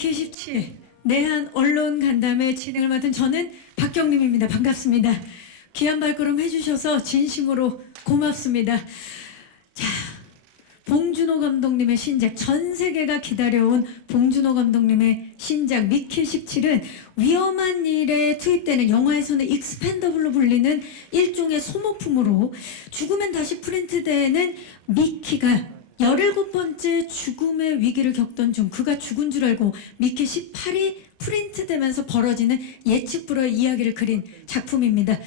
미키 17 내한 언론 간담회 진행을 맡은 저는 박경림입니다. 반갑습니다. 귀한 발걸음 해주셔서 진심으로 고맙습니다. 자, 봉준호 감독님의 신작, 전 세계가 기다려온 봉준호 감독님의 신작 미키 17은 위험한 일에 투입되는 영화에서는 익스펜더블로 불리는 일종의 소모품으로 죽으면 다시 프린트되는 미키가 17번째 죽음의 위기를 겪던 중 그가 죽은 줄 알고 미키 18이 프린트되면서 벌어지는 예측 불허의 이야기를 그린 작품입니다.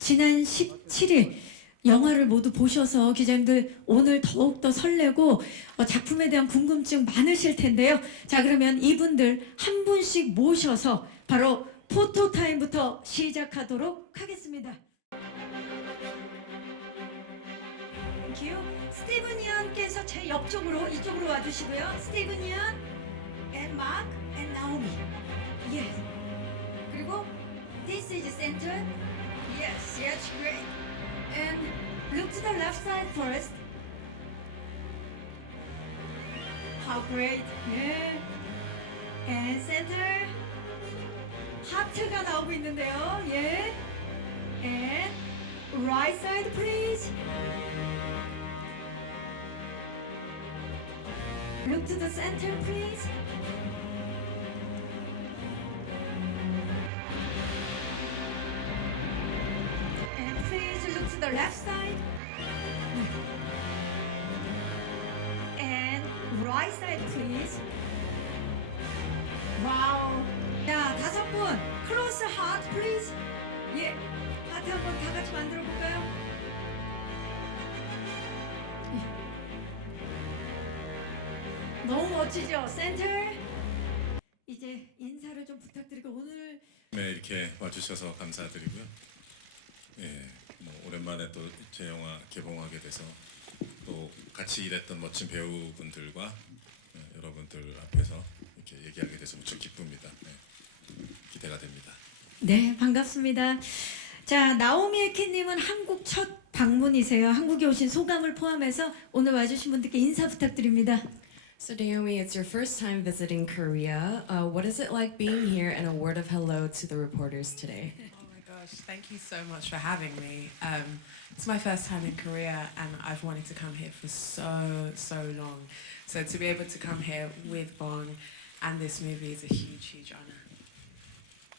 지난 17일 영화를 모두 보셔서 기자님들 오늘 더욱더 설레고 작품에 대한 궁금증 많으실 텐데요. 자, 그러면 이분들 한 분씩 모셔서 바로 포토타임부터 시작하도록 하겠습니다. 땡큐. 스티븐 이언께서 제 옆쪽으로 이쪽으로 와주시고요. 스티븐 이언, and Mark, and Naomi. Yes. 그리고 this is center. Yes, yes, great. And look to the left side first. How great. Yeah. And center. 하트가 나오고 있는데요. 예. And right side please. Look to the center, please. And please look to the left side. And right side, please. Wow. 자, 5분. Close heart, please. 예. 하트 한번 다 같이 만들어 볼까요? 너무 멋지죠? 센터. 이제 인사를 좀 부탁드리고 오늘 네, 이렇게 와주셔서 감사드리고요. 예, 뭐 오랜만에 또 제 영화 개봉하게 돼서 또 같이 일했던 멋진 배우분들과 여러분들 앞에서 이렇게 얘기하게 돼서 무척 기쁩니다. 네, 기대가 됩니다. 네, 반갑습니다. 자, 나오미 에케님은 한국 첫 방문이세요. 한국에 오신 소감을 포함해서 오늘 와주신 분들께 인사 부탁드립니다. So Naomi, it's your first time visiting Korea. What is it like being here, and a word of hello to the reporters today? Oh my gosh, thank you so much for having me. It's my first time in Korea and I've wanted to come here for so long. So to be able to come here with Bong and this movie is a huge honor.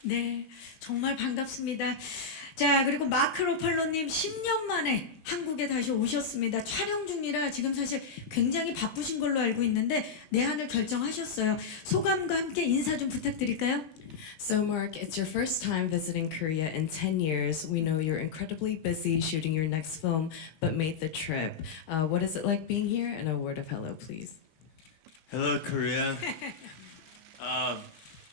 네, 정말 반갑습니다. 자, 그리고 마크 로팔로님 10년 만에 한국에 다시 오셨습니다. 촬영 중이라 지금 사실 굉장히 바쁘신 걸로 알고 있는데 내한을 결정하셨어요. 소감과 함께 인사 좀 부탁드릴까요? So Mark, it's your first time visiting Korea in 10 years. We know you're incredibly busy shooting your next film, but made the trip. What is it like being here? And a word of hello, please. Hello, Korea.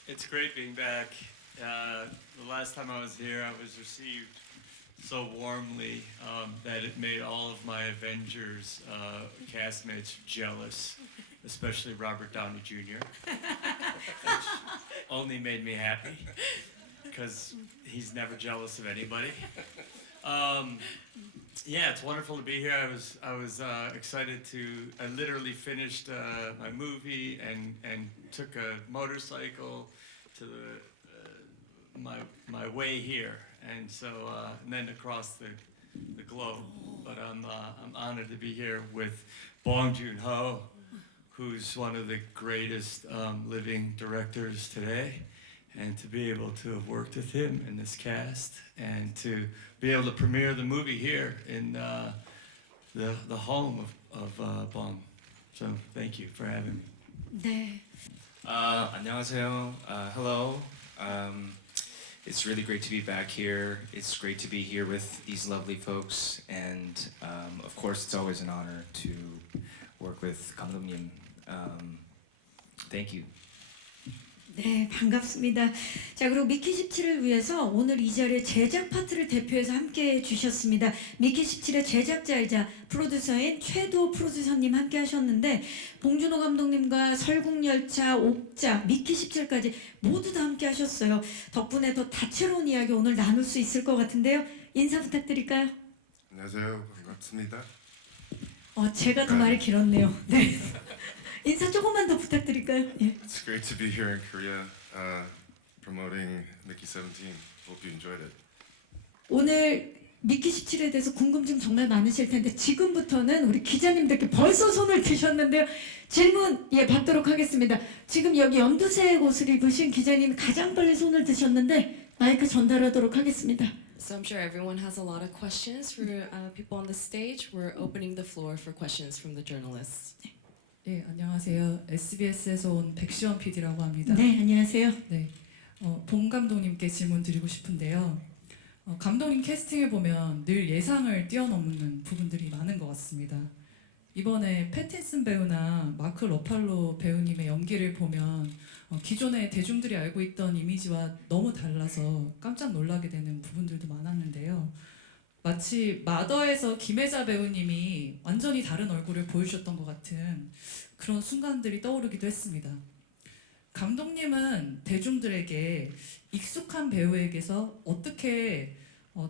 It's great being back. The last time I was here, I was received so warmly that it made all of my Avengers castmates jealous, especially Robert Downey Jr., which only made me happy because he's never jealous of anybody. Yeah, it's wonderful to be here. I was excited to. I literally finished my movie and took a motorcycle to my way here, and so and then across the globe. But I'm honored to be here with Bong Joon-ho, who's one of the greatest living directors today, and to be able to have worked with him in this cast, and to be able to premiere the movie here in the home of Bong. So thank you for having me. 네. 안녕하세요. Hello. It's really great to be back here. It's great to be here with these lovely folks, and of course, it's always an honor to work with 감독님. Thank you. 네, 반갑습니다. 자, 그리고 미키 17을 위해서 오늘 이 자리에 제작 파트를 대표해서 함께 해주셨습니다. 미키 17의 제작자이자 프로듀서인 최도 프로듀서님 함께 하셨는데 봉준호 감독님과 설국열차, 옥자, 미키 17까지 모두 다 함께 하셨어요. 덕분에 더 다채로운 이야기 오늘 나눌 수 있을 것 같은데요. 인사 부탁드릴까요? 안녕하세요. 반갑습니다. 제가 더 말이 길었네요. 네. 인사 조금만 더 부탁드릴까요? 예. It's great to be here in Korea, promoting Mickey 17. Hope you enjoyed it. 오늘 미키 17에 대해서 궁금증 정말 많으실 텐데 지금부터는 우리 기자님들께 벌써 손을 드셨는데요. 질문 받도록 하겠습니다. 지금 여기 연두색 옷을 입으신 기자님이 가장 빨리 손을 드셨는데 마이크 전달하도록 하겠습니다. So I'm sure everyone has a lot of questions for people on the stage. We're opening the floor for questions from the journalists. 예, 안녕하세요. SBS에서 온 백시원 PD라고 합니다. 네, 안녕하세요. 네, 봉 감독님께 질문 드리고 싶은데요. 감독님 캐스팅을 보면 늘 예상을 뛰어넘는 부분들이 많은 것 같습니다. 이번에 패틴슨 배우나 마크 러팔로 배우님의 연기를 보면 기존에 대중들이 알고 있던 이미지와 너무 달라서 깜짝 놀라게 되는 부분들도 많았는데요. 마치 마더에서 김혜자 배우님이 완전히 다른 얼굴을 보여주셨던 것 같은 그런 순간들이 떠오르기도 했습니다. 감독님은 대중들에게 익숙한 배우에게서 어떻게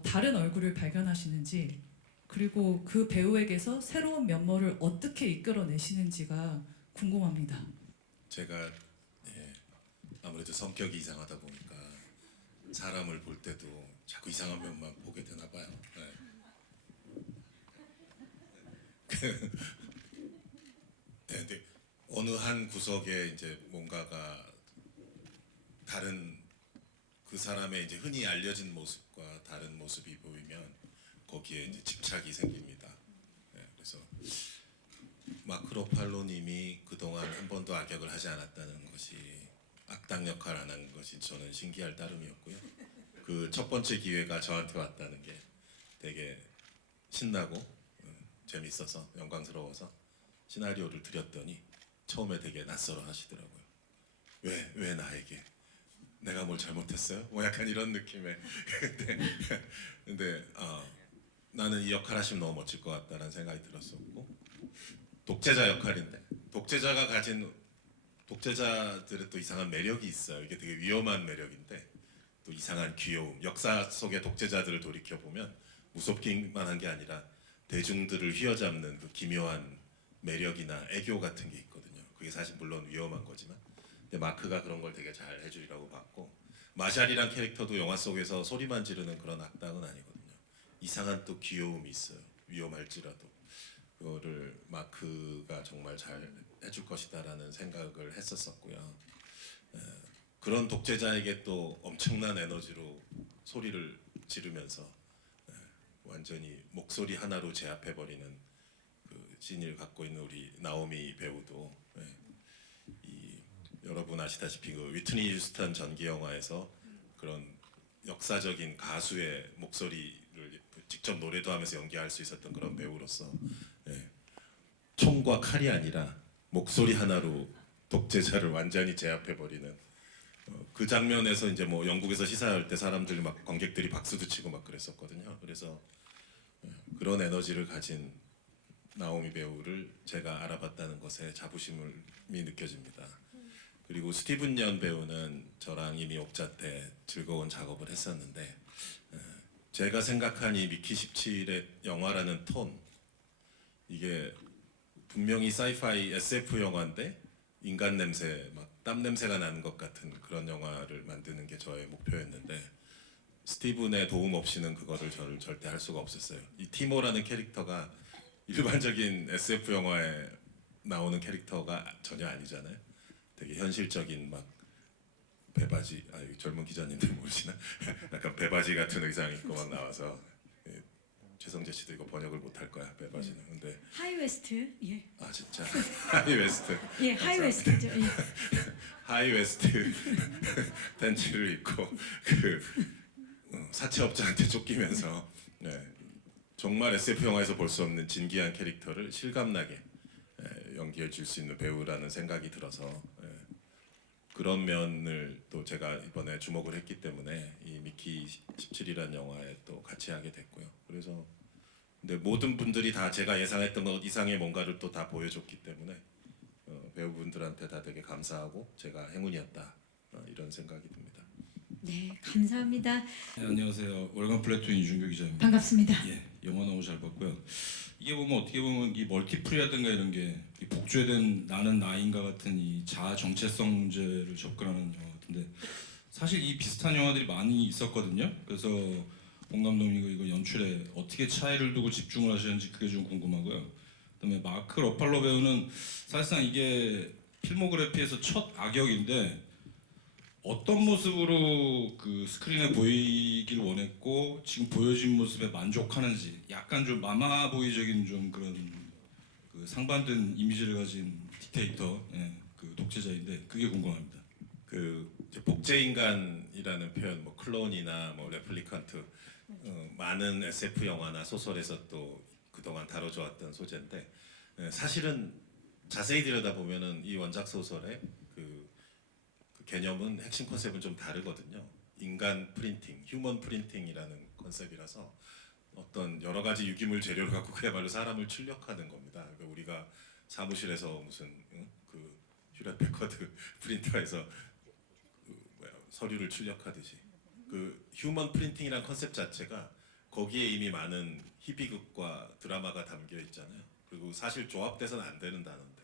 다른 얼굴을 발견하시는지, 그리고 그 배우에게서 새로운 면모를 어떻게 이끌어내시는지가 궁금합니다. 제가 아무래도 성격이 이상하다 보니까 사람을 볼 때도 자꾸 이상한 면만 보게 되나 봐요. 근데 어느 한 구석에 이제 뭔가가 다른 그 사람의 이제 흔히 알려진 모습과 다른 모습이 보이면 거기에 이제 집착이 생깁니다. 그래서 마크 로팔로님이 그동안 한 번도 악역을 하지 않았다는 것이, 악당 역할 안 한 것이 저는 신기할 따름이었고요. 그 첫 번째 기회가 저한테 왔다는 게 되게 신나고 재밌어서 영광스러워서 시나리오를 드렸더니 처음에 되게 낯설어 하시더라고요. 왜 나에게? 내가 뭘 잘못했어요? 뭐 약간 이런 느낌의 근데 나는 이 역할 하시면 너무 멋질 것 같다는 생각이 들었었고, 독재자 역할인데 독재자들의 또 이상한 매력이 있어요. 이게 되게 위험한 매력인데 또 이상한 귀여움. 역사 속의 독재자들을 돌이켜 보면 무섭기만 한 게 아니라 대중들을 휘어잡는 그 기묘한 매력이나 애교 같은 게 있거든요. 그게 사실 물론 위험한 거지만, 근데 마크가 그런 걸 되게 잘 해주리라고 봤고, 마샬이란 캐릭터도 영화 속에서 소리만 지르는 그런 악당은 아니거든요. 이상한 또 귀여움이 있어요. 위험할지라도 그거를 마크가 정말 잘 해줄 것이다라는 생각을 했었었고요. 그런 독재자에게 또 엄청난 에너지로 소리를 지르면서 완전히 목소리 하나로 제압해버리는 그 신을 갖고 있는 우리 나오미 배우도 여러분 아시다시피 그 위트니 휴스턴 전기 영화에서 그런 역사적인 가수의 목소리를 직접 노래도 하면서 연기할 수 있었던 그런 배우로서 총과 칼이 아니라 목소리 하나로 독재자를 완전히 제압해버리는 그 장면에서 이제 뭐 영국에서 시사할 때 사람들이 막 관객들이 박수도 치고 막 그랬었거든요. 그래서 그런 에너지를 가진 나오미 배우를 제가 알아봤다는 것에 자부심이 느껴집니다. 그리고 스티븐 연 배우는 저랑 이미 옥자 때 즐거운 작업을 했었는데, 제가 생각한 이 미키 17의 영화라는 톤, 이게 분명히 사이파이 SF 영화인데 인간 냄새, 막 땀 냄새가 나는 것 같은 그런 영화를 만드는 게 저의 목표였는데, 스티븐의 도움 없이는 그거를 저를 절대 할 수가 없었어요. 이 티모라는 캐릭터가 일반적인 SF 영화에 나오는 캐릭터가 전혀 아니잖아요. 되게 현실적인 막 배바지, 젊은 기자님들 모르시나? 약간 배바지 같은 의상 입고 막 나와서, 최성재 씨도 이거 번역을 못 할 거야, 배바지는. 근데 하이웨스트, 진짜 하이웨스트. 하이웨스트죠. 하이웨스트 팬츠를 입고 그 사채업자한테 쫓기면서 정말 SF 영화에서 볼 수 없는 진기한 캐릭터를 실감나게 연기해 줄 수 있는 배우라는 생각이 들어서 그런 면을 또 제가 이번에 주목을 했기 때문에 이 미키 17이라는 영화에 또 같이 하게 됐고요. 그래서 근데 모든 분들이 다 제가 예상했던 것 이상의 뭔가를 또 다 보여줬기 때문에 배우분들한테 다 되게 감사하고 제가 행운이었다, 이런 생각이 듭니다. 네, 감사합니다. 네, 안녕하세요. 월간 플래툰 이준규 기자입니다. 반갑습니다. 예, 영화 너무 잘 봤고요. 이게 보면 어떻게 보면 이 멀티플이라든가 이런 게이 복제된 나는 나인가 같은 이 자아 정체성 문제를 접근하는 영화 같은데 사실 이 비슷한 영화들이 많이 있었거든요. 그래서 봉 감독님 이거 연출에 어떻게 차이를 두고 집중을 하시는지 그게 좀 궁금하고요. 그다음에 마크 러팔로 배우는 사실상 이게 필모그래피에서 첫 악역인데 어떤 모습으로 그 스크린에 보이길 원했고 지금 보여진 모습에 만족하는지 약간 좀 마마보이적인 좀 그런 그 상반된 이미지를 가진 딕테이터, 그 독재자인데 그게 궁금합니다. 그 이제 복제 인간이라는 표현, 뭐 클론이나 뭐 레플리칸트, 많은 SF 영화나 소설에서 또 그동안 다뤄져왔던 소재인데 사실은 자세히 들여다보면은 이 원작 소설의 그 개념은 핵심 컨셉은 좀 다르거든요. 인간 프린팅, 휴먼 프린팅이라는 컨셉이라서 어떤 여러 가지 유기물 재료를 갖고 그야말로 사람을 출력하는 겁니다. 그러니까 우리가 사무실에서 무슨 그 휴렛 패커드 프린터에서 서류를 출력하듯이 그 휴먼 프린팅이라는 컨셉 자체가 거기에 이미 많은 희비극과 드라마가 담겨 있잖아요. 그리고 사실 조합돼서는 안 되는 단어인데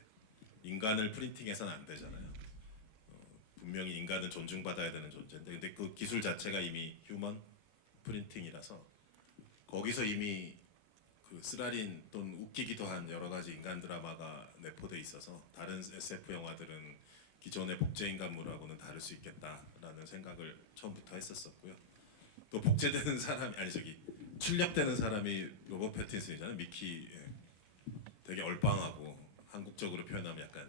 인간을 프린팅해서는 안 되잖아요. 분명히 인간은 존중받아야 되는 존재인데 근데 그 기술 자체가 이미 휴먼 프린팅이라서 거기서 이미 그 쓰라린 또는 웃기기도 한 여러 가지 인간 드라마가 내포돼 있어서 다른 SF 영화들은 기존의 복제 인간물하고는 다를 수 있겠다라는 생각을 처음부터 했었었고요. 또 복제되는 사람이 출력되는 사람이 로버트 패틴슨이잖아요. 미키 되게 얼빵하고 한국적으로 표현하면 약간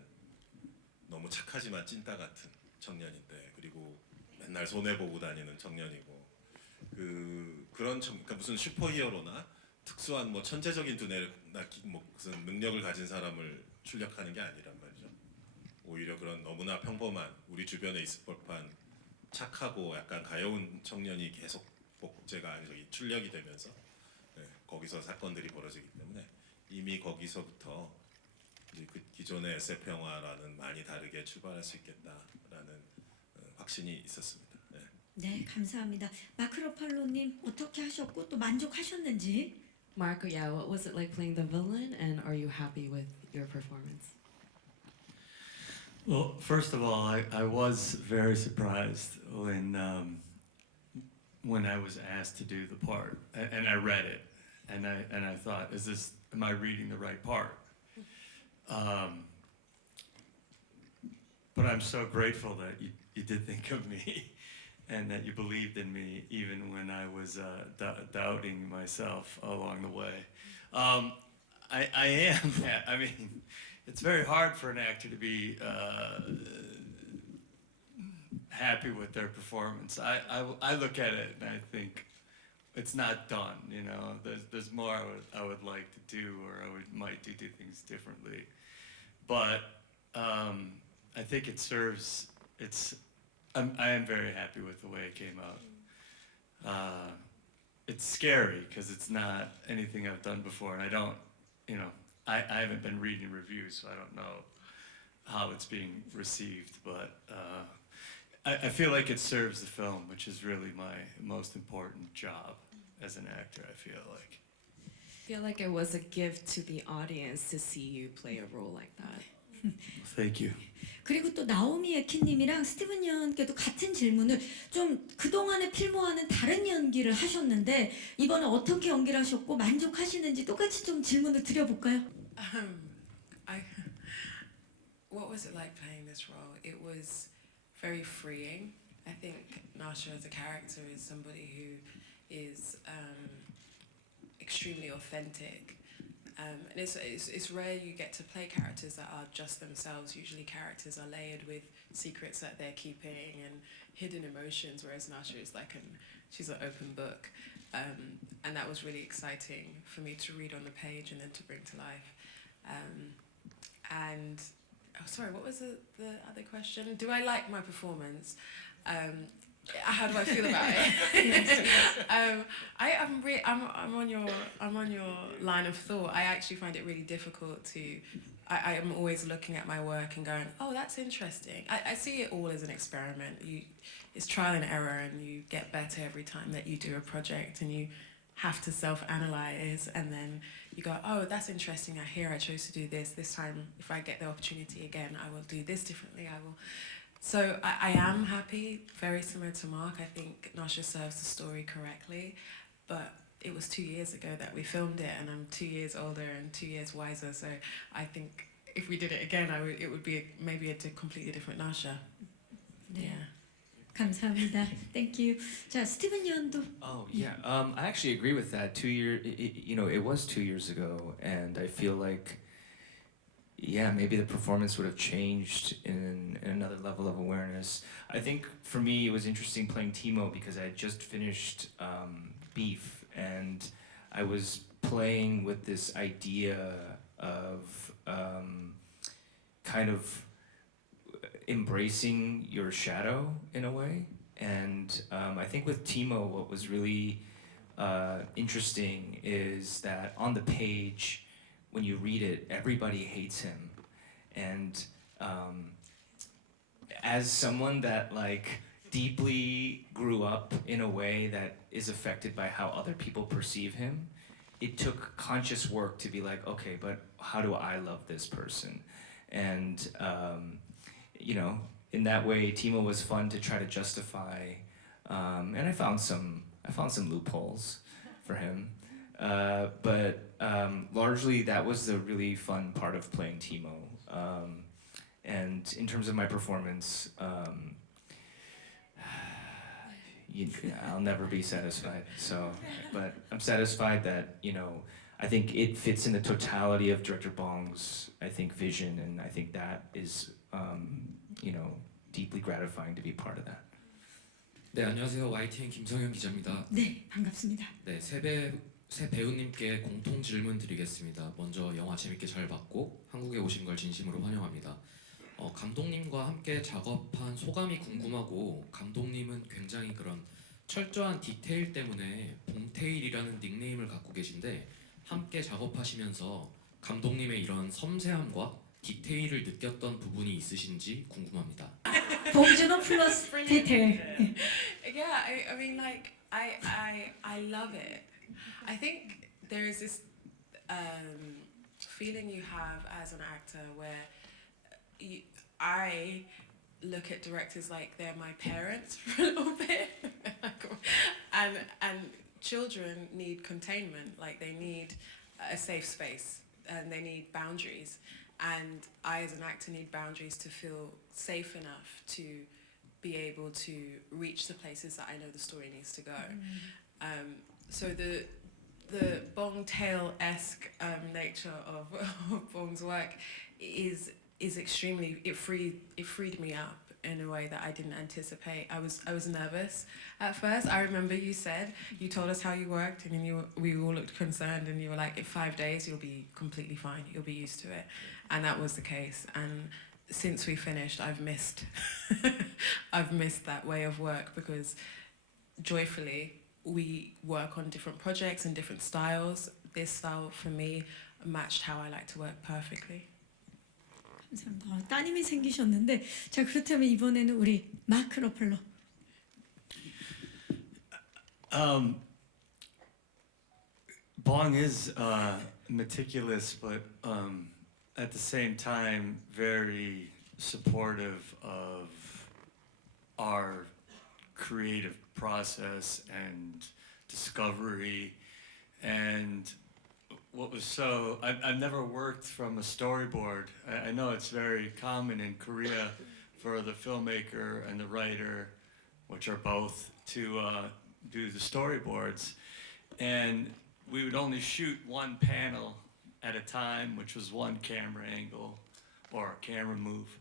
너무 착하지만 찐따 같은 청년인데 그리고 맨날 손해 보고 다니는 청년이고 그러니까 무슨 슈퍼히어로나 특수한 뭐 천재적인 두뇌나 뭐 무슨 능력을 가진 사람을 출력하는 게 아니란 말이죠. 오히려 그런 너무나 평범한 우리 주변에 있을 법한 착하고 약간 가여운 청년이 계속 복제가 출력이 되면서 거기서 사건들이 벌어지기 때문에 이미 거기서부터 이제 그 기존의 SF 영화라는 많이 다르게 출발할 수 있겠다라는 확신이 있었습니다. 네, 감사합니다. 마크 러팔로님 어떻게 하셨고 또 만족하셨는지. Marco, yeah, what was it like playing the villain, and are you happy with your performance? Well, first of all, I was very surprised when I was asked to do the part, and I read it, and I thought, am I reading the right part? But I'm so grateful that you did think of me, and that you believed in me even when I was doubting myself along the way. I am. I mean, it's very hard for an actor to be happy with their performance. I look at it and I think it's not done. You know, there's more I would like to do, or might do things differently. But I think it serves. I am very happy with the way it came out. It's scary because it's not anything I've done before, and I don't, I haven't been reading reviews, so I don't know how it's being received, but I feel like it serves the film, which is really my most important job as an actor, I feel like. I feel like it was a gift to the audience to see you play a role like that. Thank you. 그리고 또 나오미 에키님이랑 스티븐 연께도 같은 질문을 좀 그동안의 필모와는 다른 연기를 하셨는데 이번에 어떻게 연기를 하셨고 만족하시는지 똑같이 좀 질문을 드려볼까요? What was it like playing this role? It was very freeing. I think Nasha as a character is somebody who is extremely authentic. And it's rare you get to play characters that are just themselves. Usually characters are layered with secrets that they're keeping and hidden emotions, whereas Nasha is she's an open book. And that was really exciting for me to read on the page and then to bring to life. Sorry, what was the other question? Do I like my performance? How do I feel about it? I'm on your line of thought. I actually find it really difficult to. I am always looking at my work and going, oh, that's interesting. I see it all as an experiment. It's trial and error, and you get better every time that you do a project, and you have to self-analyze, and then you go, oh, that's interesting. I chose to do this. This time, if I get the opportunity again, I will do this differently. I will. So I am happy, very similar to Mark. I think Nasha serves the story correctly, but it was 2 years ago that we filmed it, and I'm 2 years older and 2 years wiser. So I think if we did it again, it would be maybe a completely different Nasha. 네. Yeah. 감사합니다. Thank you. 자, 스티븐 연도. Oh yeah, I actually agree with that. 2 year, you know, it was 2 years ago, and I feel like, yeah, maybe the performance would have changed in another level of awareness. I think for me, it was interesting playing Timo because I had just finished Beef, and I was playing with this idea of kind of embracing your shadow in a way. And I think with Timo, what was really interesting is that on the page, when you read it, everybody hates him. And as someone that like deeply grew up in a way that is affected by how other people perceive him, it took conscious work to be like, okay, but how do I love this person? And you know, in that way, Timo was fun to try to justify, and I found some loopholes for him. But largely, that was the really fun part of playing Timo. And in terms of my performance, I'll never be satisfied. So, but I'm satisfied that, you know, I think it fits in the totality of Director Bong's, I think, vision, and I think that is, you know, deeply gratifying to be part of that. 네, 안녕하세요. YTN 김성현 기자입니다. 네, 반갑습니다. 네, 세 배우님께 공통 질문 드리겠습니다. 먼저 영화 재밌게 잘 봤고 한국에 오신 걸 진심으로 환영합니다. 감독님과 함께 작업한 소감이 궁금하고, 감독님은 굉장히 그런 철저한 디테일 때문에 봉테일이라는 닉네임을 갖고 계신데, 함께 작업하시면서 감독님의 이런 섬세함과 디테일을 느꼈던 부분이 있으신지 궁금합니다. 봉준호 플러스 디테일. Yeah, I mean, like, I love it. I think there is this feeling you have as an actor where I look at directors like they're my parents for a little bit, and children need containment, like they need a safe space and they need boundaries, and I as an actor need boundaries to feel safe enough to be able to reach the places that I know the story needs to go. So the Bong Tail-esque nature of Bong's work is extremely, it freed me up in a way that I didn't anticipate. I was nervous at first. I remember you told us how you worked, and we all looked concerned, and you were like, in 5 days you'll be completely fine, you'll be used to it, and that was the case. And since we finished, I've missed that way of work, because joyfully we work on different projects and different styles. This style for me matched how I like to work perfectly. 감사합니다. 따님이 생기셨는데, 자, 그렇다면 이번에는 우리 마크 러플러. Bong is meticulous, but at the same time very supportive of our creative process and discovery. And what was so, I've never worked from a storyboard. I know it's very common in Korea for the filmmaker and the writer, which are both, to do the storyboards. And we would only shoot one panel at a time, which was one camera angle or camera move.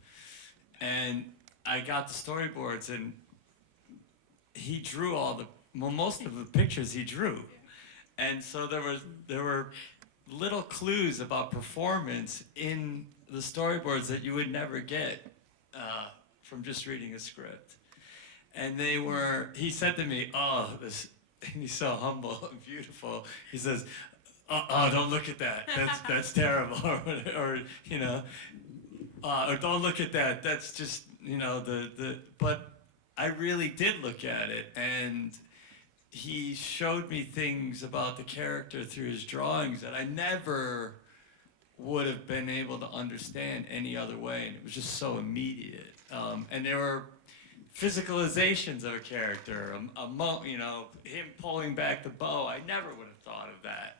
And I got the storyboards, and he drew most of the pictures he drew. And so there were little clues about performance in the storyboards that you would never get from just reading a script. And he said to me, oh, this, and he's so humble and beautiful. He says, oh, don't look at that. That's terrible. or you know, or don't look at that. That's just, you know, but I really did look at it, and he showed me things about the character through his drawings that I never would have been able to understand any other way, and it was just so immediate. And there were physicalizations of a character, you know, him pulling back the bow. I never would have thought of that.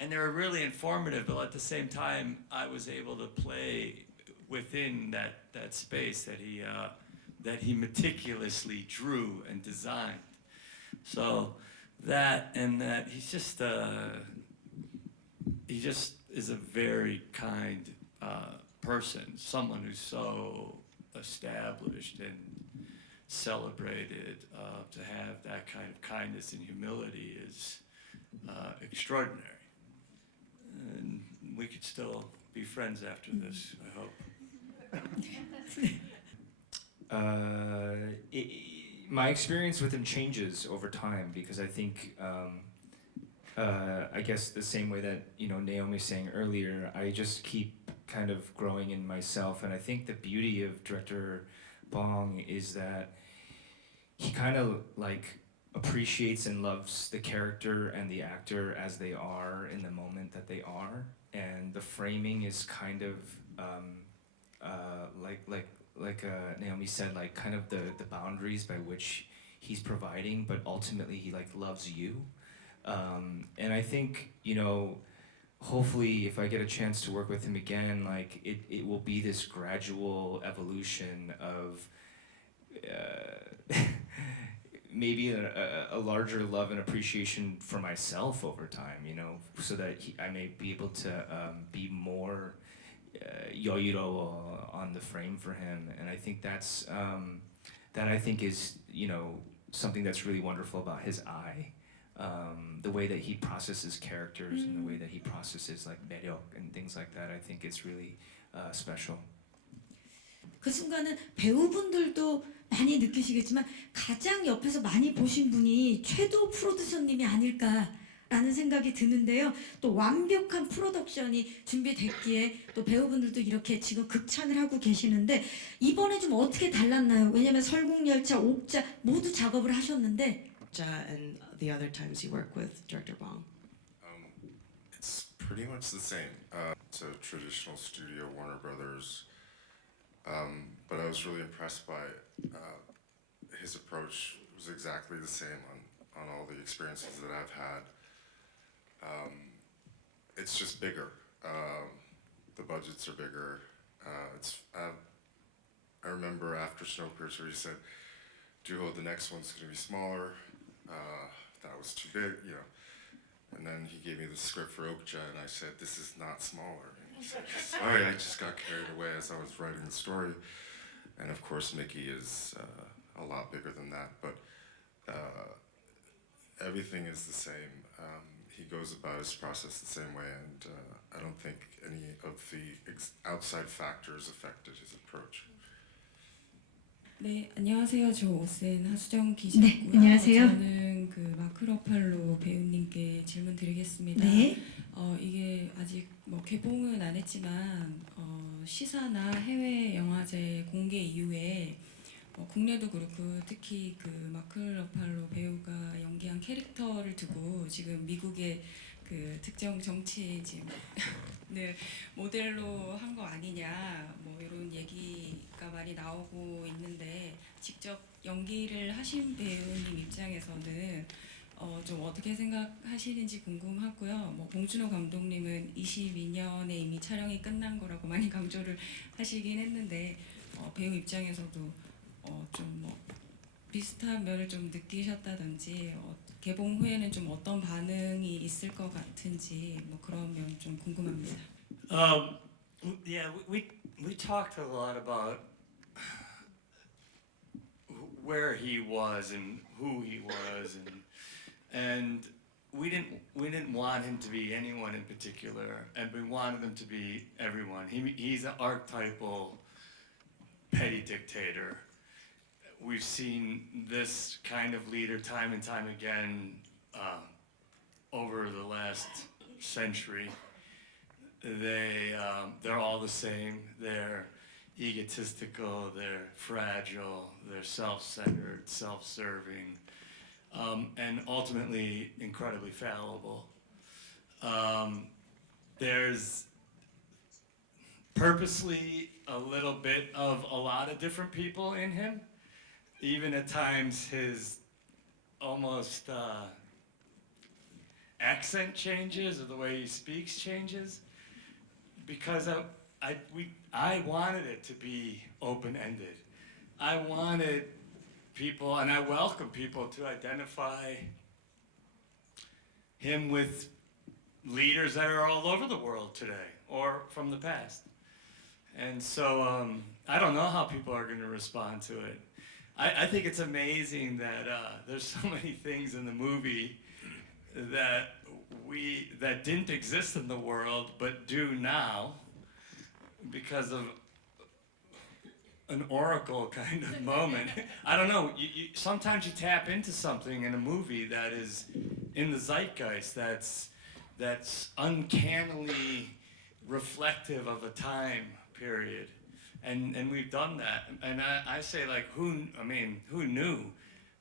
And they were really informative, but at the same time, I was able to play within that space that he meticulously drew and designed. So that he just is a very kind person, someone who's so established and celebrated. To have that kind of kindness and humility is extraordinary. And we could still be friends after this, I hope. My experience with him changes over time because I think, I guess the same way that Naomi was saying earlier, I just keep kind of growing in myself, and I think the beauty of director Bong is that he kind of like appreciates and loves the character and the actor as they are in the moment that they are, and the framing is kind of like Naomi said, like kind of the boundaries by which he's providing, but ultimately he like loves you, and I think hopefully if I get a chance to work with him again, like it will be this gradual evolution of maybe a larger love and appreciation for myself over time, so that I may be able to be more yoyuro on the frame for him. And I think that I think is something that's really wonderful about his eye. The way that he processes characters and the way that he processes like 매력 and things like that, I think it's really special. 그 순간은 배우분들도 많이 느끼시겠지만 가장 옆에서 많이 보신 분이 최도 프로듀서님이 아닐까라는 생각이 드는데요. 또 완벽한 프로덕션이 준비됐기에 또 배우분들도 이렇게 지금 극찬을 하고 계시는데 이번에 좀 어떻게 달랐나요? 왜냐면 설국열차, 옥자 모두 작업을 하셨는데 And the other times you work with Director Bong. It's pretty much the same. It's a traditional studio, Warner Brothers. But I was really impressed by his approach. Was exactly the same on all the experiences that I've had. It's just bigger. The budgets are bigger. I remember after Snowpiercer, he said, "Duho, the next one's going to be smaller." That was too big, And then he gave me the script for Okja, and I said, "This is not smaller." And he said, "Sorry, I just got carried away as I was writing the story." And of course, Mickey is a lot bigger than that, but everything is the same. He goes about his process the same way, and I don't think any of the outside factors affected his approach. 네, 안녕하세요. 저 오센 하수정 기자고요. 네, 안녕하세요. 저는 그 마크 러팔로 배우님께 질문 드리겠습니다. 네. 이게 아직 개봉은 안 했지만 시사나 해외 영화제 공개 이후에 국내도 그렇고 특히 그 마크 러팔로 배우가 연기한 캐릭터를 두고 지금 미국의 그 특정 정치인을 모델로 한 거 아니냐 이런 얘기가 많이 나오고 있는데 직접 연기를 하신 배우님 입장에서는 좀 어떻게 생각하시는지 궁금하고요. 봉준호 감독님은 22년에 이미 촬영이 끝난 거라고 많이 강조를 하시긴 했는데 배우 입장에서도 좀 비슷한 면을 좀 느끼셨다든지 개봉 후에는 좀 어떤 반응이 있을 것 같은지 그런 면 좀 궁금합니다. Yeah, we talked a lot about where he was and who he was, and we didn't want him to be anyone in particular, and we wanted him to be everyone. He's an archetypal petty dictator. We've seen this kind of leader time and time again over the last century. They're all the same. They're egotistical, they're fragile, they're self-centered, self-serving, and ultimately incredibly fallible. There's purposely a little bit of a lot of different people in him. Even at times his almost accent changes or the way he speaks changes, because I wanted it to be open-ended. I wanted people, and I welcome people to identify him with leaders that are all over the world today or from the past. And so I don't know how people are going to respond to it. I think it's amazing that there's so many things in the movie that didn't exist in the world but do now because of an oracle kind of moment. I don't know. Sometimes you tap into something in a movie that is in the zeitgeist, that's uncannily reflective of a time period. And we've done that. And I say, like, who knew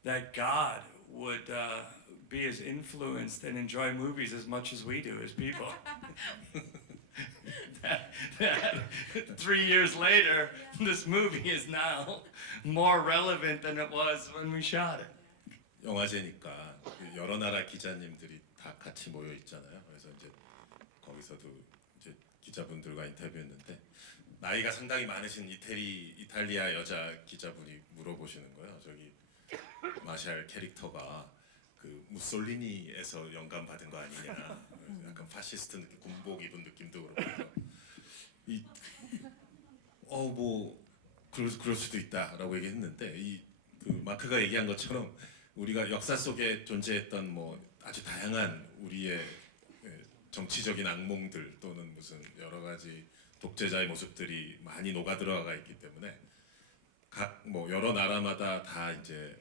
that God would be as influenced and enjoy movies as much as we do as people? that 3 years later, this movie is now more relevant than it was when we shot it. 영화제니까 여러 나라 기자님들이 다 같이 모여 있잖아요. 그래서 이제 거기서도 이제 기자분들과 인터뷰했는데 나이가 상당히 많으신 이탈리아 여자 기자분이 물어보시는 거예요. 저기 마샬 캐릭터가 그 무솔리니에서 영감 받은 거 아니냐. 약간 파시스트 느낌, 군복 입은 느낌도 그렇고. 뭐 그럴 수도 있다라고 얘기했는데 그 마크가 얘기한 것처럼 우리가 역사 속에 존재했던 뭐 아주 다양한 우리의 정치적인 악몽들 또는 무슨 여러 가지 독재자의 모습들이 많이 녹아 들어가 있기 때문에 각 뭐 여러 나라마다 다 이제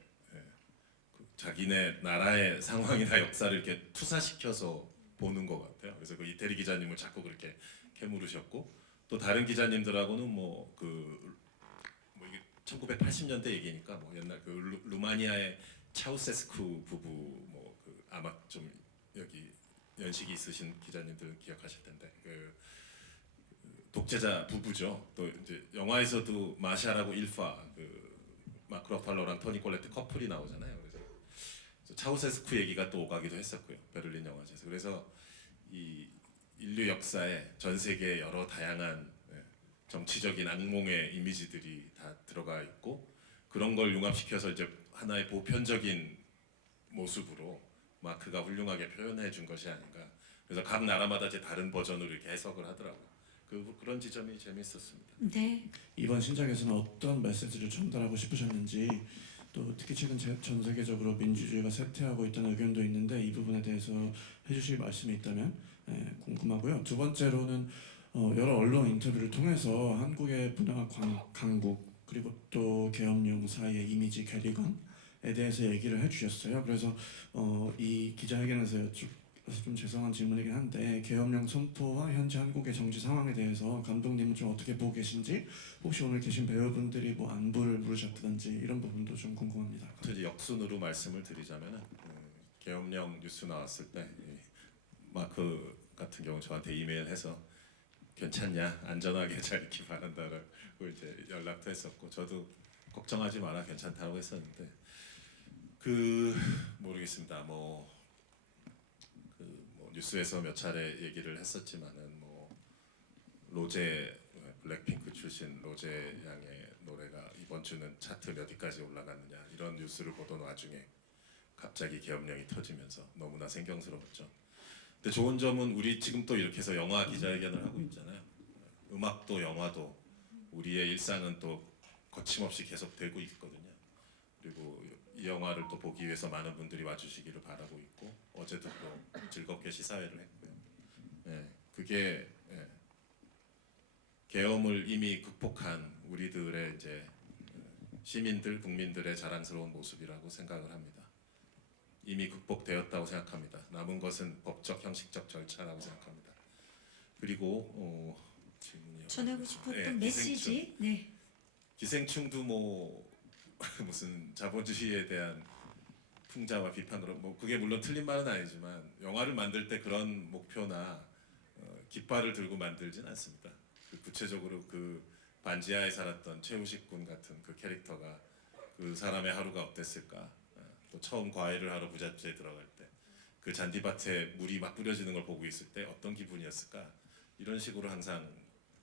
자기네 나라의 상황이나 역사를 이렇게 투사시켜서 보는 것 같아요. 그래서 그 이태리 기자님을 자꾸 그렇게 캐물으셨고 또 다른 기자님들하고는 이게 1980년대 얘기니까 뭐 옛날 그 루마니아의 차우세스쿠 부부 아마 좀 여기 연식이 있으신 기자님들은 기억하실 텐데 그 독재자 부부죠. 또 이제 영화에서도 마샬하고 일파 그 마크 러팔로랑 토니 콜레트 커플이 나오잖아요. 그래서 차우세스쿠 얘기가 또 오가기도 했었고요. 베를린 영화제에서. 그래서 이 인류 역사에 전 세계 여러 다양한 정치적인 악몽의 이미지들이 다 들어가 있고 그런 걸 융합시켜서 이제 하나의 보편적인 모습으로 마크가 훌륭하게 표현해 준 것이 아닌가. 그래서 각 나라마다 이제 다른 버전으로 이렇게 해석을 하더라고요. 그런 지점이 재미있었습니다. 네. 이번 신작에서는 어떤 메시지를 전달하고 싶으셨는지 또 특히 최근 전 세계적으로 민주주의가 쇠퇴하고 있다는 의견도 있는데 이 부분에 대해서 해주실 말씀이 있다면 궁금하고요. 두 번째로는 여러 언론 인터뷰를 통해서 한국의 분야와 강국 그리고 또 계엄령 사이의 이미지 괴리감에 대해서 얘기를 해주셨어요. 그래서 이 기자회견에서 좀 죄송한 질문이긴 한데 계엄령 선포와 현재 한국의 정치 상황에 대해서 감독님은 좀 어떻게 보고 계신지 혹시 오늘 계신 배우분들이 뭐 안부를 물으셨다든지 이런 부분도 좀 궁금합니다. 이제 역순으로 말씀을 드리자면은 계엄령 뉴스 나왔을 때 마크 같은 경우 저한테 이메일해서 괜찮냐 안전하게 잘 있기 바란다라고 이제 연락도 했었고 저도 걱정하지 마라 괜찮다고 했었는데 모르겠습니다. 뉴스에서 몇 차례 얘기를 했었지만은 로제 블랙핑크 출신 로제 양의 노래가 이번 주는 차트 몇 위까지 올라갔느냐 이런 뉴스를 보던 와중에 갑자기 계엄령이 터지면서 너무나 생경스러웠죠. 근데 좋은 점은 우리 지금 또 이렇게 해서 영화 기자회견을 하고 있잖아요. 음악도 영화도 우리의 일상은 또 거침없이 계속되고 있거든요. 그리고 이 영화를 또 보기 위해서 많은 분들이 와주시기를 바라고 있고 어제도 또 즐겁게 시사회를 했고요. 그게 계엄을 이미 극복한 우리들의 이제 시민들, 국민들의 자랑스러운 모습이라고 생각을 합니다. 이미 극복되었다고 생각합니다. 남은 것은 법적, 형식적 절차라고 생각합니다. 그리고 질문이 전하고 싶었던 예, 메시지. 네. 기생충도 뭐 무슨 자본주의에 대한 풍자와 비판으로 뭐 그게 물론 틀린 말은 아니지만 영화를 만들 때 그런 목표나 깃발을 들고 만들진 않습니다. 구체적으로 그 반지하에 살았던 최우식 군 같은 그 캐릭터가 그 사람의 하루가 어땠을까? 또 처음 과외를 하러 부잣집에 들어갈 때 그 잔디밭에 물이 막 뿌려지는 걸 보고 있을 때 어떤 기분이었을까? 이런 식으로 항상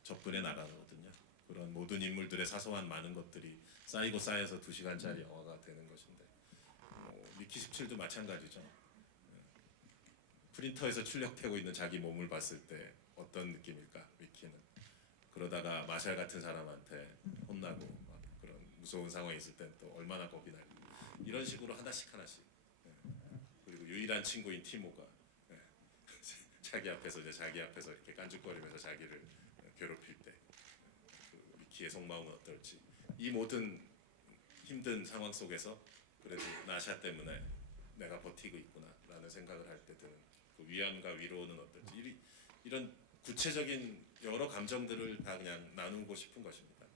접근해 나가거든요. 그런 모든 인물들의 사소한 많은 것들이 쌓이고 쌓여서 2시간짜리 영화가 되는 것인데 미키 17도 마찬가지죠. 프린터에서 출력되고 있는 자기 몸을 봤을 때 어떤 느낌일까? 미키는 그러다가 마샬 같은 사람한테 혼나고 막 그런 무서운 상황이 있을 땐 또 얼마나 겁이 날까? 이런 식으로 하나씩 그리고 유일한 친구인 티모가 자기 앞에서 이렇게 깐죽거리면서 자기를 괴롭힐 때 그 미키의 속마음은 어떨지 이 모든 힘든 상황 속에서 그래도 나샤 때문에 내가 버티고 있구나라는 생각을 할 때 드는 그 위안과 위로는 어떨지 이런 구체적인 여러 감정들을 다 그냥 나누고 싶은 것입니다.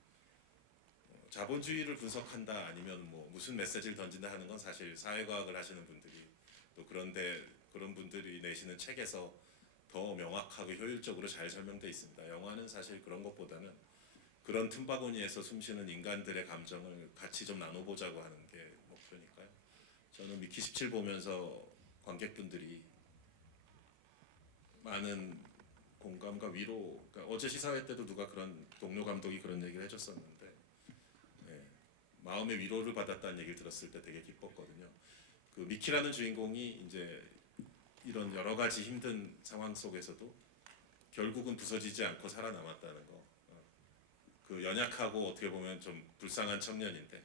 자본주의를 분석한다 아니면 뭐 무슨 메시지를 던진다 하는 건 사실 사회과학을 하시는 분들이 또 그런 분들이 내시는 책에서 더 명확하고 효율적으로 잘 설명되어 있습니다. 영화는 사실 그런 것보다는 그런 틈바구니에서 숨쉬는 인간들의 감정을 같이 좀 나눠보자고 하는 게 목표니까요. 저는 미키 17 보면서 관객분들이 많은 공감과 위로, 그러니까 어제 시사회 때도 누가 그런 동료 감독이 그런 얘기를 해줬었는데 마음의 위로를 받았다는 얘기를 들었을 때 되게 기뻤거든요. 그 미키라는 주인공이 이제 이런 여러 가지 힘든 상황 속에서도 결국은 부서지지 않고 살아남았다는 거. 그 연약하고 어떻게 보면 좀 불쌍한 청년인데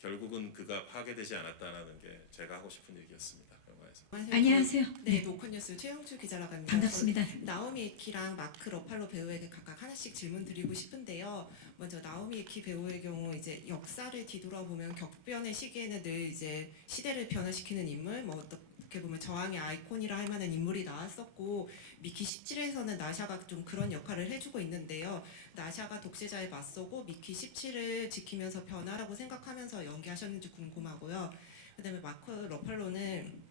결국은 그가 파괴되지 않았다는 게 제가 하고 싶은 얘기였습니다. 영화에서. 안녕하세요. 네, 노컷뉴스 최영주 기자라고 합니다. 반갑습니다. 나오미 에키랑 마크 러팔로 배우에게 각각 하나씩 질문 드리고 싶은데요. 먼저 나오미 에키 배우의 경우 이제 역사를 뒤돌아보면 격변의 시기에는 늘 이제 시대를 변화시키는 인물, 뭐 어떻게 보면 저항의 아이콘이라 할 만한 인물이 나왔었고 미키 17에서는 나샤가 좀 그런 역할을 해주고 있는데요. 나샤가 독재자에 맞서고 미키 17을 지키면서 변화라고 생각하면서 연기하셨는지 궁금하고요. 그다음에 마크 러팔로는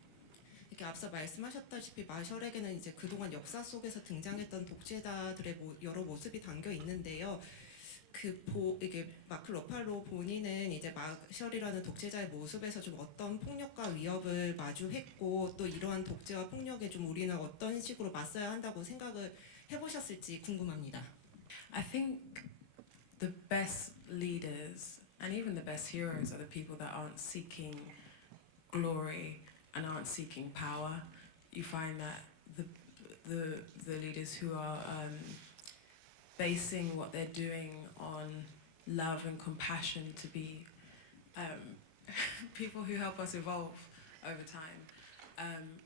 이렇게 앞서 말씀하셨다시피 마셜에게는 이제 그동안 역사 속에서 등장했던 독재자들의 여러 모습이 담겨 있는데요. 이게 마크 러팔로 본인은 이제 마셜이라는 독재자의 모습에서 좀 어떤 폭력과 위협을 마주했고 또 이러한 독재와 폭력에 좀 우리는 어떤 식으로 맞서야 한다고 생각을 해보셨을지 궁금합니다. I think the best leaders and even the best heroes are the people that aren't seeking glory and aren't seeking power. You find that the leaders who are basing what they're doing on love and compassion to be people who help us evolve over time.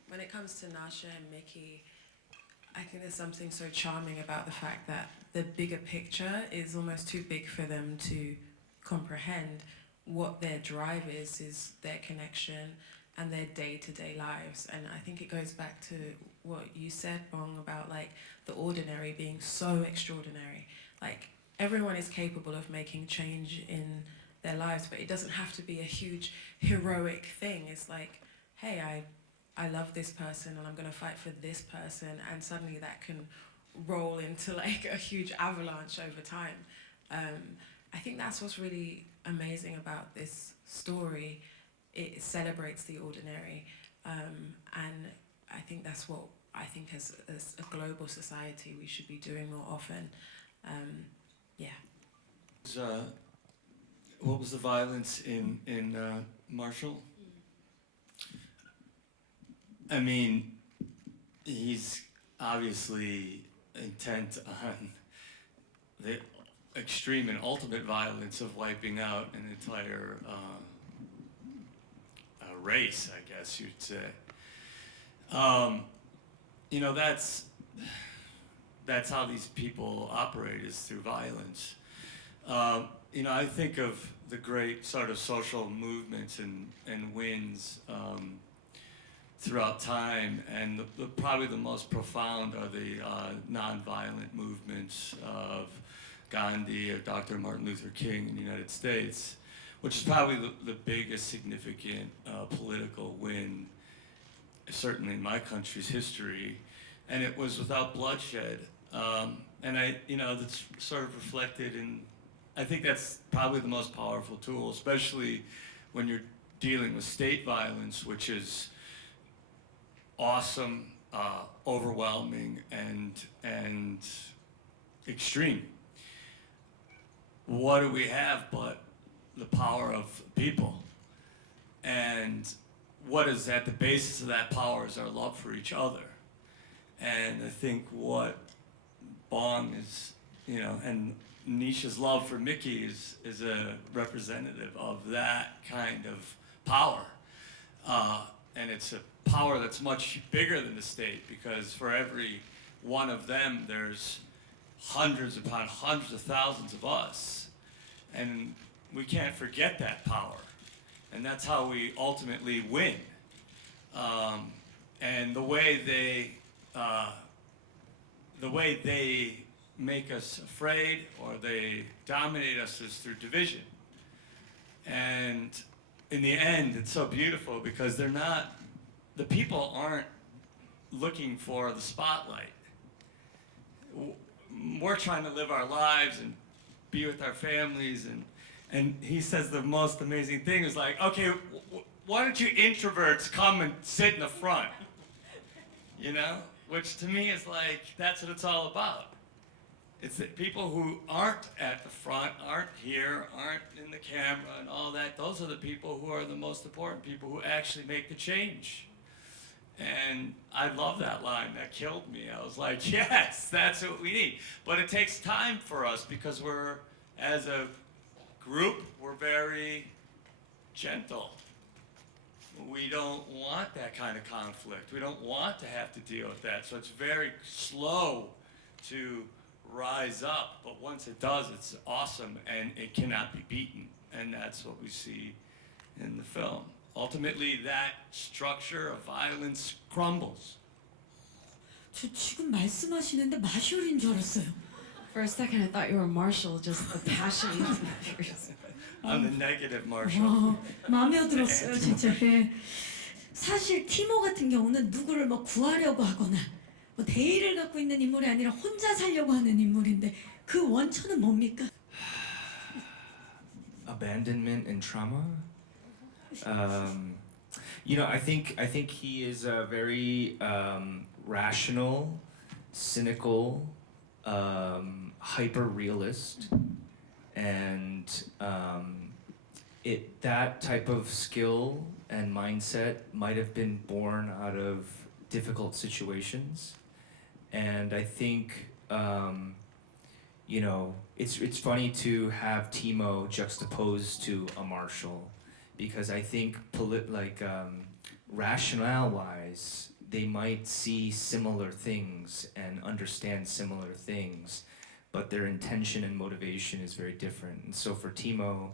When it comes to Nasha and Mickey, I think there's something so charming about the fact that the bigger picture is almost too big for them to comprehend. What their drive is their connection and their day-to-day lives. And I think it goes back to what you said, Bong, about like the ordinary being so extraordinary. Like everyone is capable of making change in their lives, but it doesn't have to be a huge heroic thing. It's like, hey, I love this person and I'm gonna fight for this person, and suddenly that can roll into like a huge avalanche over time. I think that's what's really amazing about this story. It celebrates the ordinary, and I think that's what I think as a global society we should be doing more often. Yeah. What was the violence in Marshall? I mean, he's obviously intent on the extreme and ultimate violence of wiping out an entire race, I guess you'd say. You know, that's how these people operate, is through violence. You know, I think of the great sort of social movements and wins throughout time, and probably the most profound are the nonviolent movements of Gandhi or Dr. Martin Luther King in the United States, which is probably the biggest significant political win, certainly in my country's history, and it was without bloodshed. And that's sort of reflected in, I think that's probably the most powerful tool, especially when you're dealing with state violence, which is awesome, overwhelming, and extreme. What do we have but the power of people? And what is at the basis of that power is our love for each other. And I think what Bong is, and Nisha's love for Mickey is a representative of that kind of power. And it's a power that's much bigger than the state, because for every one of them, there's hundreds upon hundreds of thousands of us. And we can't forget that power. And that's how we ultimately win. And the way they make us afraid or they dominate us is through division. And in the end, it's so beautiful because the people aren't looking for the spotlight. We're trying to live our lives and be with our families, and he says the most amazing thing is like, okay, why don't you introverts come and sit in the front? Which to me is like, that's what it's all about. It's that people who aren't at the front, aren't here, aren't in the camera and all that, those are the people who are the most important people who actually make the change. And I love that line. That killed me. I was like, yes, that's what we need. But it takes time for us because as a group, we're very gentle. We don't want that kind of conflict. We don't want to have to deal with that. So it's very slow to rise up. But once it does, it's awesome and it cannot be beaten. And that's what we see in the film. Ultimately, that structure of violence crumbles. 저 지금 말씀하시는데 마쇼린 줄 알았어요. For a second, I thought you were Marshall, just the passion. I'm the negative Marshall. 마음에 들었어요, 진짜. 예. 사실 티모 같은 경우는 누구를 뭐 구하려고 하거나 뭐 대의를 갖고 있는 인물이 아니라 혼자 살려고 하는 인물인데 그 원천은 뭡니까? Abandonment and trauma. I think he is a very rational, cynical, hyper realist, and that type of skill and mindset might have been born out of difficult situations, and I think it's funny to have Timo juxtaposed to a Marshall. Because I think rationale-wise, they might see similar things and understand similar things, but their intention and motivation is very different. And so for Timo,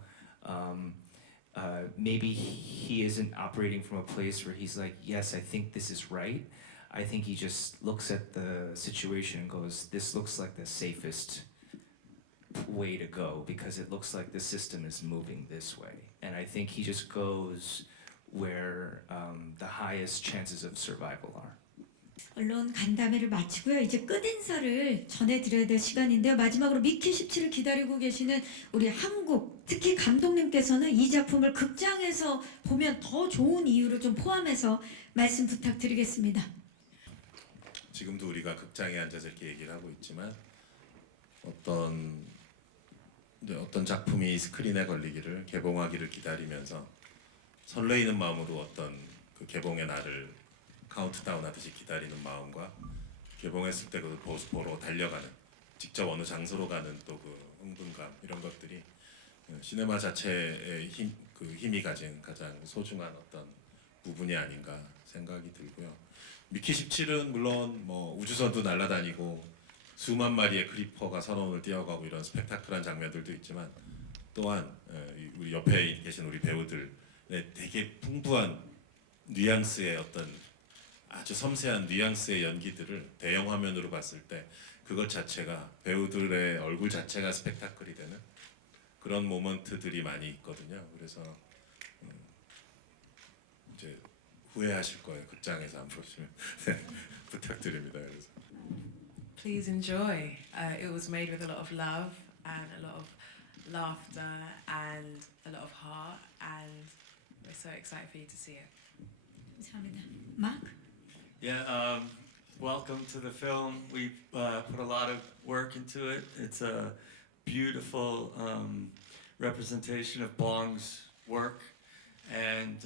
maybe he isn't operating from a place where he's like, yes, I think this is right. I think he just looks at the situation and goes, this looks like the safest way to go because it looks like the system is moving this way. And I think he just goes where the highest chances of survival are. 언론 간담회를 마치고요. 이제 끝인사를 전해드려야 될 시간인데요. 마지막으로 미키 17을 기다리고 계시는 우리 한국, 특히 감독님께서는 이 작품을 극장에서 보면 더 좋은 이유를 좀 포함해서 말씀 부탁드리겠습니다. 지금도 우리가 극장에 앉아서 이렇게 얘기를 하고 있지만 어떤 작품이 스크린에 걸리기를 개봉하기를 기다리면서 설레이는 마음으로 어떤 그 개봉의 날을 카운트다운 하듯이 기다리는 마음과 개봉했을 때 그 보러 달려가는 직접 어느 장소로 가는 또 그 흥분감 이런 것들이 시네마 자체의 힘이 가진 가장 소중한 어떤 부분이 아닌가 생각이 들고요. 미키 17은 물론 뭐 우주선도 날아다니고 수만 마리의 크리퍼가 선원을 뛰어가고 이런 스펙타클한 장면들도 있지만 또한 우리 옆에 계신 우리 배우들의 되게 풍부한 뉘앙스의 어떤 아주 섬세한 뉘앙스의 연기들을 대형 화면으로 봤을 때 그것 자체가 배우들의 얼굴 자체가 스펙타클이 되는 그런 모먼트들이 많이 있거든요. 그래서 이제 후회하실 거예요. 극장에서 안 보시면. 네, 부탁드립니다. 그래서. Please enjoy. It was made with a lot of love and a lot of laughter and a lot of heart, and we're so excited for you to see it. 감사합니다. 마크. Yeah, welcome to the film. We've put a lot of work into it. It's a beautiful representation of Bong's work, and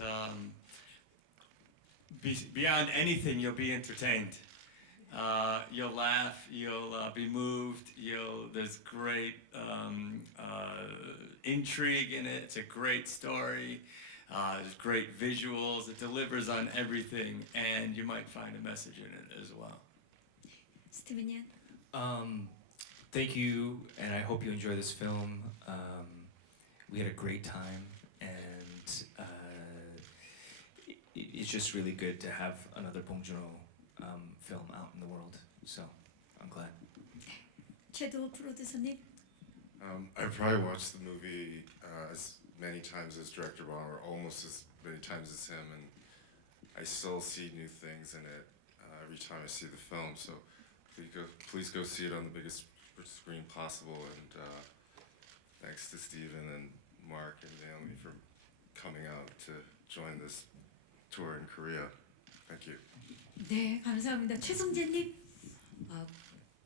beyond anything, you'll be entertained. You'll laugh. You'll be moved. There's great intrigue in it. It's a great story. There's great visuals. It delivers on everything, and you might find a message in it as well. 스티븐 얀. Thank you, and I hope you enjoy this film. We had a great time, and it's just really good to have another Bong Joon-ho film out in the world. So I'm glad. 최도 프로듀서님. I probably watched the movie as many times as director Bong, or almost as many times as him, and I still see new things in it every time I see the film. So please go see it on the biggest screen possible. And thanks to Stephen and Mark and Naomi for coming out to join this tour in Korea. Thank you. 네, 감사합니다. 최성재님.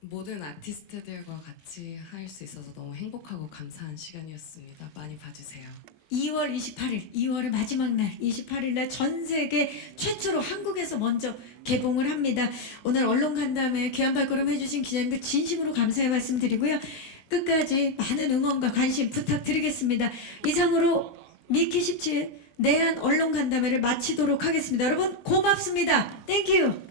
모든 아티스트들과 같이 할 수 있어서 너무 행복하고 감사한 시간이었습니다. 많이 봐주세요. 2월 28일, 2월의 마지막 날 28일 날 전 세계 최초로 한국에서 먼저 개봉을 합니다. 오늘 언론 간담회 귀한 발걸음 해주신 기자님들 진심으로 감사의 말씀드리고요. 끝까지 많은 응원과 관심 부탁드리겠습니다. 이상으로 미키 17 내한 언론 간담회를 마치도록 하겠습니다. 여러분 고맙습니다. 땡큐.